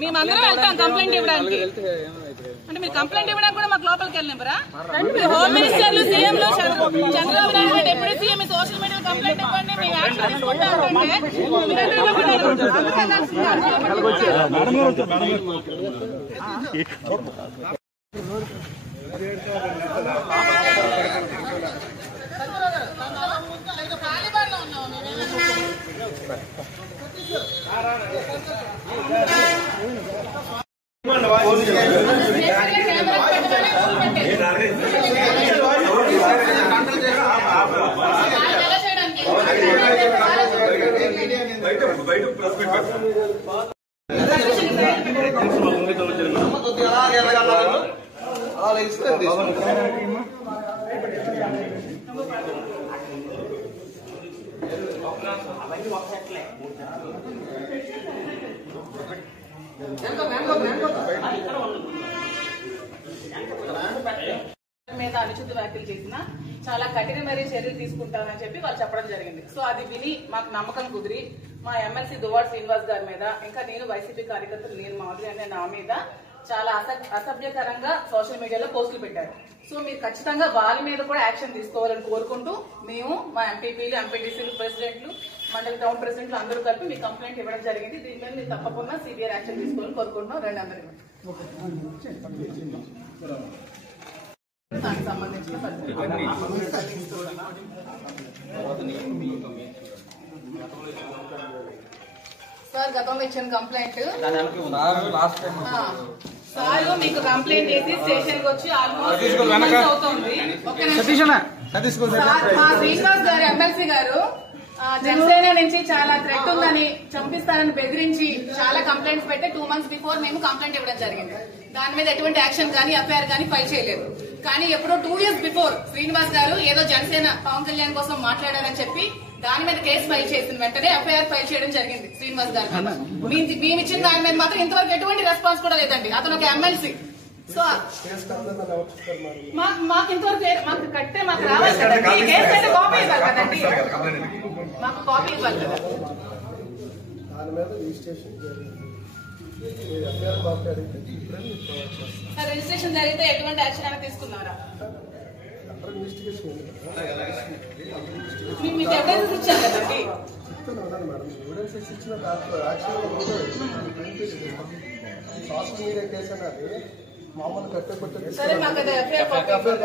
మేమందరం వెళ్తాం కంప్లైంట్ ఇవ్వడానికి. అంటే మీరు కంప్లైంట్ ఇవ్వడానికి కూడా మాకు లోపలికి వెళ్ళినరా? హోమ్ మినిస్టర్లు, సీఎంలు, చంద్రబాబు నాయుడు గారు ఎప్పుడు సీఎం సోషల్ మీడియా కంప్లైంట్ ఇవ్వండి, మేము యాక్షన్ తీసుకుంటామంటే మీద అనుచిత వ్యాఖ్యలు చేసినా చాలా కఠినమైన చర్యలు తీసుకుంటామని చెప్పి వాళ్ళు చెప్పడం జరిగింది. సో అది విని మాకు నమ్మకం కుదిరి మా ఎమ్మెల్సీ దువ్వాడ శ్రీనివాస్ గారి మీద, ఇంకా నేను వైసీపీ కార్యకర్తలు నేను మాధురి అనే నా మీద చాలా అసభ్యకరంగా సోషల్ మీడియాలో పోస్టులు పెట్టారు. సో మీరు ఖచ్చితంగా వాళ్ళ మీద కూడా యాక్షన్ తీసుకోవాలని కోరుకుంటూ మేము మా ఎంపీపీలు, ఎంపీటీసీలు, ప్రెసిడెంట్లు, మండలి టౌన్ ప్రెసిడెంట్లు అందరూ కలిపి మీ కంప్లైంట్ ఇవ్వడం జరిగింది. దీని మీద మీరు తప్పకుండా సివియర్ యాక్షన్ తీసుకోవాలని కోరుకుంటున్నాం. రండి అందరూ. దానికి సంబంధించిన సార్ గతంలో ఇచ్చిన కంప్లైంట్ సార్ మీకు కంప్లైంట్ చేసి స్టేషన్ కి వచ్చి ఆల్మోస్ట్ అవుతుంది. మా శ్రీనివాస్ గారు ఎమ్మెల్సీ గారు జనసేన నుంచి చాలా థ్రెట్ ఉందని, చంపిస్తారని బెదిరించి చాలా కంప్లైంట్స్ పెట్టి 2 months బిఫోర్ మేము కంప్లైంట్ ఇవ్వడం జరిగింది. దాని మీద ఎటువంటి యాక్షన్ కానీ ఎఫ్ఐఆర్ కానీ ఫైల్ చేయలేదు. కానీ ఎప్పుడో 2 years బిఫోర్ శ్రీనివాస్ గారు ఏదో జనసేన పవన్ కళ్యాణ్ కోసం మాట్లాడారని చెప్పి దాని మీద కేసు ఫైల్ చేసిన వెంటనే ఎఫ్ఐఆర్ ఫైల్ చేయడం జరిగింది శ్రీనివాస్ గారు. మేము ఇచ్చిన దాని మీద మాత్రం ఇంతవరకు ఎటువంటి రెస్పాన్స్ కూడా లేదండి. అతను ఒక ఎమ్మెల్సీ. సో మాకు ఇంతవరకు మాకు కట్టే మాకు రావాలి కదండి. కేసు అయితే కాపీ ఇవ్వాలి కదండి, మాకు కాపీ ఇవ్వాలి కదా. రిజిస్ట్రేషన్ జరిగితే ఎటువంటి యాక్షన్ అయినా తీసుకున్నారా? మీకు ఎవిడెన్స్ ఇచ్చారు కదండి. సరే మాకు ఎఫ్ఐఆర్